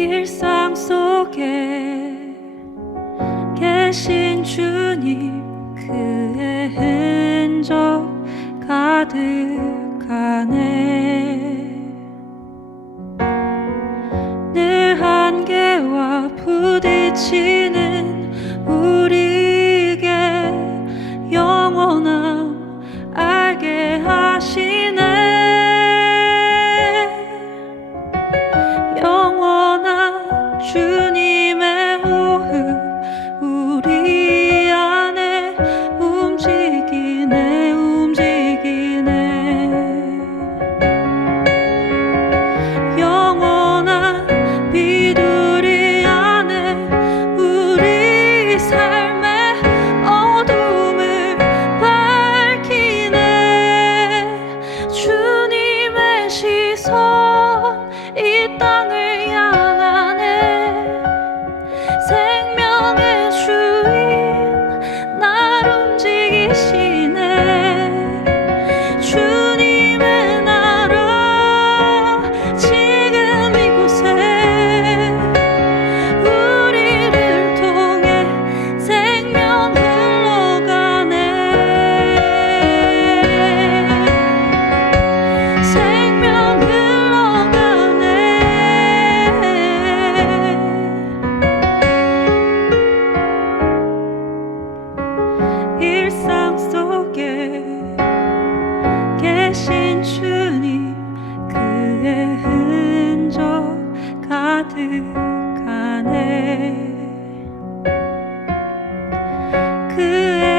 일상 속에 계신 주님 그의 흔적 가득하네. 늘 한계와 부딪히는 우리 距。 가득하네. 그의